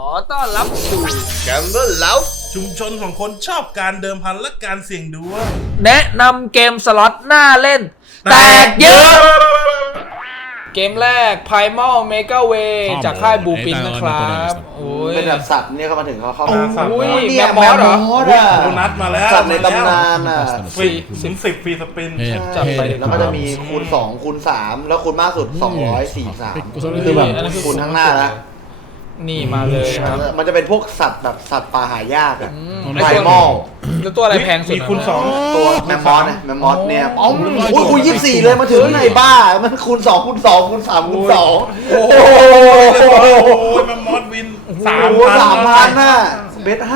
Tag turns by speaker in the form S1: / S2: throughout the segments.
S1: ต้อนรับสู่
S2: Gamble Love
S3: ชุมชนของคนชอบการเดิมพันและการเสี่ยงดวง
S1: แนะนำเกมสล็อตน่าเล่น แตกเยอะ เกมแรก Primal Mega Way จากค่ายบูปินนะครับโอ้ย
S2: เป็นแบบสัตว์เนี่ยเขามาถึงเขาเข้า
S1: อุ้ย
S2: เนี่
S1: แม
S2: ยว
S1: มอสเหรอ
S2: ดอ่ะ
S3: โบนัสมาแล้ว
S2: สัตว์ในตำนานอ่ะ
S3: ฟรีถึง10ฟรีสปิน
S1: จัดไป
S2: แล้วก็จะมีคูณ2คูณ3แล้วคูณมากสุด243คือแบบคูณทั้งหน้าแล้ว
S1: นี่มาเลยครับ
S2: มันจะเป็นพวกสัตว์แบบสัตว์ป่าหายากอ่ะ
S1: ไ
S2: ไพมอล
S1: แล้วตัวอะไรแพงสุด
S3: มีคูณ2
S2: ตัวแมมมอสเนี่ยแมมมอสเนี่ยอ๋อโอ้ยคูณ24เลยมาถึงไหนบ้ามันคูณ2คูณ2คูณ3คูณ2โอ้โห
S3: โอ้ยมันมอสวิน
S2: 3,000น่ะเบส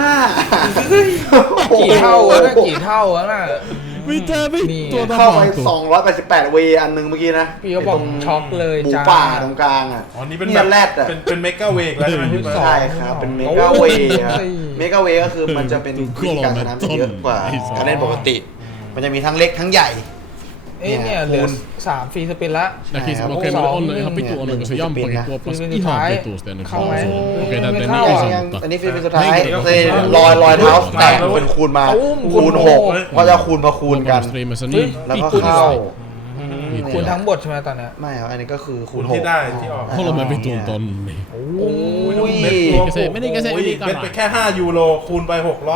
S2: 5
S1: กี่เท่าวะน่ะกี่เท่าวะน่ะ
S4: ไม่เจอไม่
S1: นี่
S4: ตัว
S2: เข้าไป288เวอันนึงเมื่อกี้นะ
S1: พี่ก็บอกช็อกเลย
S2: หมู
S1: จ้า
S2: ป่าตรงกลางอ่ะ
S3: อ๋อนี่เป็น
S2: แรดอ่ะ
S3: เป็นเมกะเวกแล้วใช่ไหมพี่เบิร์ด
S2: ใช่ครับเป็นเมกาเวครับเมกาเวก็คือมันจะเป็นวิธีการชนะที่เยอะกว่าการเล่นปกติ มันจะมีทั้งเล็กทั้งใหญ่
S1: เอ้ยเนี่ยเหลือ3ฟรีสปินละ
S4: Okej, så okej, men on hapit on och så jampa på plus ihan vetosta ennen kuin okej, den är
S2: อันนี้ฟิล์มสุดท้ายรอยเท้าแตกเป็นคูณมาคูณ6เพราะจะคูณมาคูณกัน
S4: streamassa niin
S2: แล้วก็เข้า
S1: คูณทั้งบทใช่ไหมตอนเนี้ย
S2: ไม่ครับอันนี้ก็คือคูณ
S3: ที่ได้ที่ออก
S4: kolme vitun tonni.
S3: โอ้ยเม็ดรวมเม็ดไปแค่5ยูโรคูณไป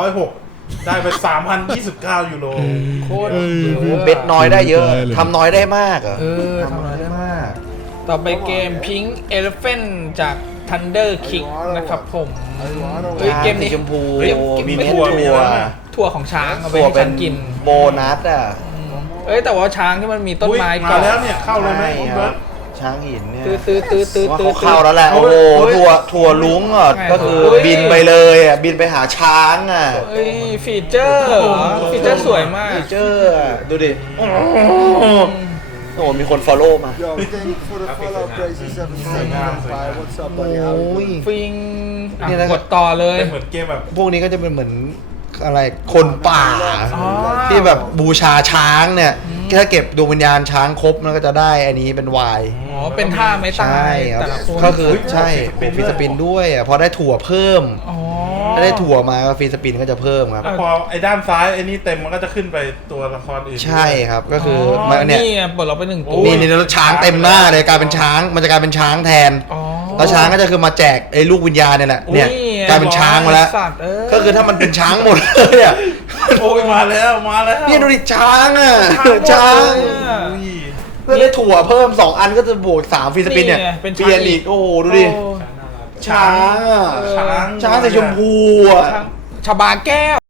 S3: 606ได้ไป3,029ยูโร
S1: โคตร
S2: เบ็ดน้อยได้เยอะทำน้อยได้มากอ่ะ
S1: ทำอะไรได้
S2: มาก
S1: ต่อไปเกม Pink Elephant จาก Thunder Kick นะครับผมเฮ้ยเกมนี้
S2: ชมพู
S3: มี
S2: เม็ด
S3: ถั่วมี
S2: ถั่ว
S3: อะไรนะ
S1: ถั่วของช้างเอาไป
S2: ถั่ว
S1: ให้
S2: เป็
S1: ช้าน งกิน
S2: โบนัสอ่ะ
S1: เอ้ยแต่ว่าช้างที่มันมีต้นไม้
S3: มา
S1: ก่อน
S3: แล้วเนี่ยเข้าเลยไหมพี่เบิร์ด
S2: ช้างหินเนี่ย
S1: ตื้อ
S2: ว่าเขาเข้าแล้วแหละโอ้โหถั่วลุงอ่ะก็คือบินไปเลยอ่ะบินไปหาช้างอ่ะ
S1: เอ้ยฟีเจอร์เหรอฟีเจอร์สวยมาก
S2: เจอดูดิโอ้โหมีคน follow มา
S5: Yo, thank you for the follow, Crazy 775. What's up, buddy? How you doing?
S1: ฟิง
S2: นี่นะ
S1: กดต่อเลย
S3: เป็นเหมือนเกมแบบ
S2: พวกนี้ก็จะเป็นเหมือนอะไรคนป่า
S1: อ๋อ
S2: ที่แบบบูชาช้างเนี่ยถ้าเก็บดวงวิญญาณช้างครบมันก็จะได้อันนี้เป็นวาย
S1: อ๋อเป็นท่าไม้ตา
S2: ใช่
S1: ย
S2: ครับ
S1: แต่ละคน
S2: ก็คือใช่ฟรีสปินด้วยอ่ะพอได้ถั่วเพิ่ม
S1: อ๋อ
S2: ถ้าได้ถั่วมาก็ฟรีสปินก็จะเพิ่มครับ
S3: พอไอ้ด้านซ้ายไอ้นี่เต็มมันก็จะขึ้นไปตัวละครอื่น
S2: ใช่ครับก็คือมันเนี่ย
S1: นี่ไงปลดล็อกไป1ตัว
S2: นี่แล้วช้างเต็มหน้าเลยกลายเป็นช้างมันจะกลายเป็นช้างแทน
S1: อ๋อ
S2: แล้วช้างก็จะคือมาแจกไอ้ลูกวิญญาณเนี่ยแหละเนี่ย
S1: อุ้ย
S2: กลายเป็นช้างมาแล้ว
S1: สัตว์เอ้ย
S2: ก็คือถ้ามันเป็นช้างหมดเลยอ่ะ
S3: โอ้ยมาแล้วมาแล้ว
S2: เนี่ยดูดิช้างอ่ะ
S1: ช้าง
S3: อุ้ย
S2: เพื่อได้ถั่วเพิ่ม2อันก็จะบวก3ฟรีสปินเนี่ย
S1: นี่ไงเป็น
S2: เปลี่ยนอีกโอ้โหดูดิ
S1: โอ้
S2: ช้างอ่ะ
S3: ช้าง
S2: สีชมพูอ่ะ
S1: ช้างชบาแก้ว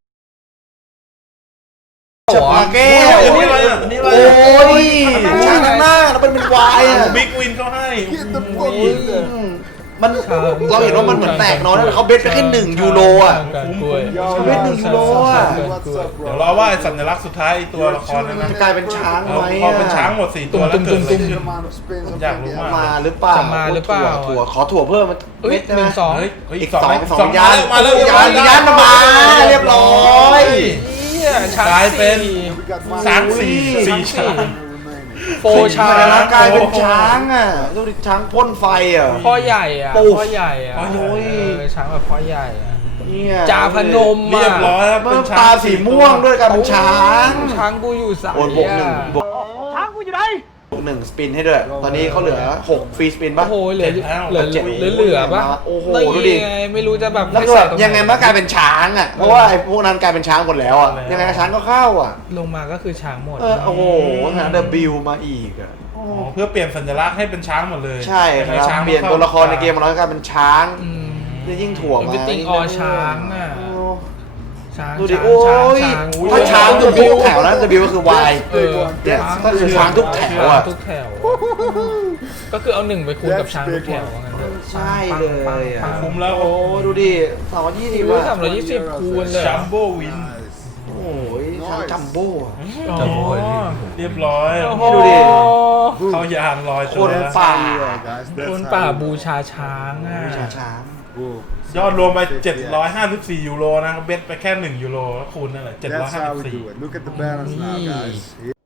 S2: ชบาแก้ว
S3: อันนี้อะไรอ่ะอันนี้อะไร
S2: โอ้
S3: อ่ะ
S2: ยช้างข้างหน้าแล้วมันเป็นวายอ่ะ
S3: บิ๊กวินเขาให้
S5: Get the fuck in there.
S2: มันเราเห็นว่ามันเหมือนแตกน้อยแล้วเขาเบสไปแค่1ยูโรอ่ะ
S5: Yo,
S2: Should we do slow?
S5: what's up,
S3: เดี๋ยว
S5: bro?
S3: รอว่าไอ้สัญลักษณ์สุดท้ายไอ้ตัวละครนั้นนะ
S2: จะกลายเป็นช้างไหม
S3: พอเป็นช้างหมด4ตัวแล้วเกิดอะไรขึ้น
S5: Amount of spins I'm
S3: Yeah,
S5: thinking.
S3: Luma.
S2: มาหรือเปล่า
S1: จะมาหรือเปล่า
S2: ถั่วขอถั่วเพิ่มมัน
S1: เอ้ย
S2: เม็ดได้ไหม
S1: 1-2
S3: เฮ้ย
S2: อีก
S3: สอง
S2: สองยาน
S3: มาแล้ว
S2: ยานมาเรียบร้อย
S1: เหี้ยช้าง
S3: กลายเป็น
S1: สี่
S5: We got
S3: ช้าง
S5: minus
S3: สี่ช้าง
S5: remaining.
S1: โฟช้า
S2: แต่ละ
S1: ง
S2: กลายเป็นช้างอ่ะดูดิช้างพ่นไฟอ่ะ
S1: พ่อใหญ่อ่ะ
S2: ปุ๊บ
S1: พ่อใหญ่อ่ะ
S3: โอ้ย
S1: ช้างแบบพ่อใหญ่อ่ะ
S2: เนี่ย
S1: จาพนม
S3: เรียบร้อยครับ
S2: มั
S3: เป็น
S2: น
S3: ช้าง
S2: ตาสีม่วงด้วยกลายเป็นช้าง
S1: ช้างกูอยู่สาย
S2: โอนบวกหนึ่ง
S1: อะ
S2: บวกช้างกูอยู่ไหนบวก1สปินให้ด้วย ตอนนี้เขาเหลือ6ฟรีสปินป่ะ
S1: โอ้โหเหลือ
S2: 7
S1: เหลือปะ
S2: โอ้โห
S1: นี่
S2: ดูดิ
S1: ไงไม่รู้จะแบบ
S2: แล้วก็แบบยังไงมันก็กลายเป็นช้างอ่ะเพราะว่าไอ้พวกนั้นกลายเป็นช้างหมดแล้วอ่ะยังไงช้างก็เข้าอ่ะ
S1: ลงมาก็คือช้างหมด
S2: โอ้โหหา W มาอีกอ่ะ
S3: อ๋อเพื่อเปลี่ยนสัญลักษณ์ให้เป็นช้างหมดเลย
S2: ใช่ครับ
S3: ช้าง
S2: เปลี่ยนตัวละครในเกมมันแล้วกลายเป็นช้าง
S1: อืม
S2: นี่ยิ่งถั่วมา
S1: Everything all ช้างอ่ะ
S2: โอ้
S1: ช้าง
S2: ดูดิ
S1: ช้าง
S2: โอ้ย
S1: ช้าง
S2: ถ้าช้างคือทุกแถวนะ W ก็คือ Y
S1: เออ
S2: เนี่ยถ้าคือช้างทุกแถวอ่ะ
S1: ทุกแถว ก็คือเอา1ไปคูณกับช้างทุกแถวว่างั้นเถอะ
S2: ใช่เลยอ่ะ
S3: คุ้มแล้ว
S2: โอ้ดูดิ320
S1: อุ้ย
S2: อ่ะ
S1: 320คูณเลย
S3: จัมโบ้วิน
S2: โอ้ยช้างจัมโบ้อะ
S1: อ๋อ
S3: เรียบร้อย
S1: โอ้โห
S2: ดูดิ
S3: เข้ายางลอย
S2: ค
S3: ตัวน แล้ว
S2: ป่า
S5: Yeah, guys.
S1: คน
S5: That's
S1: ป่า
S5: how
S1: บูชาช้างอ่ะ
S2: ช้าง
S5: Whoa.
S3: ยอดรวมไป754ยูโรนะครับเบ็ดไปแค่1ยูโรแล้วคูณนั่นแหละ
S5: That's how we
S3: 754
S5: do it. Look at the balance now, guys.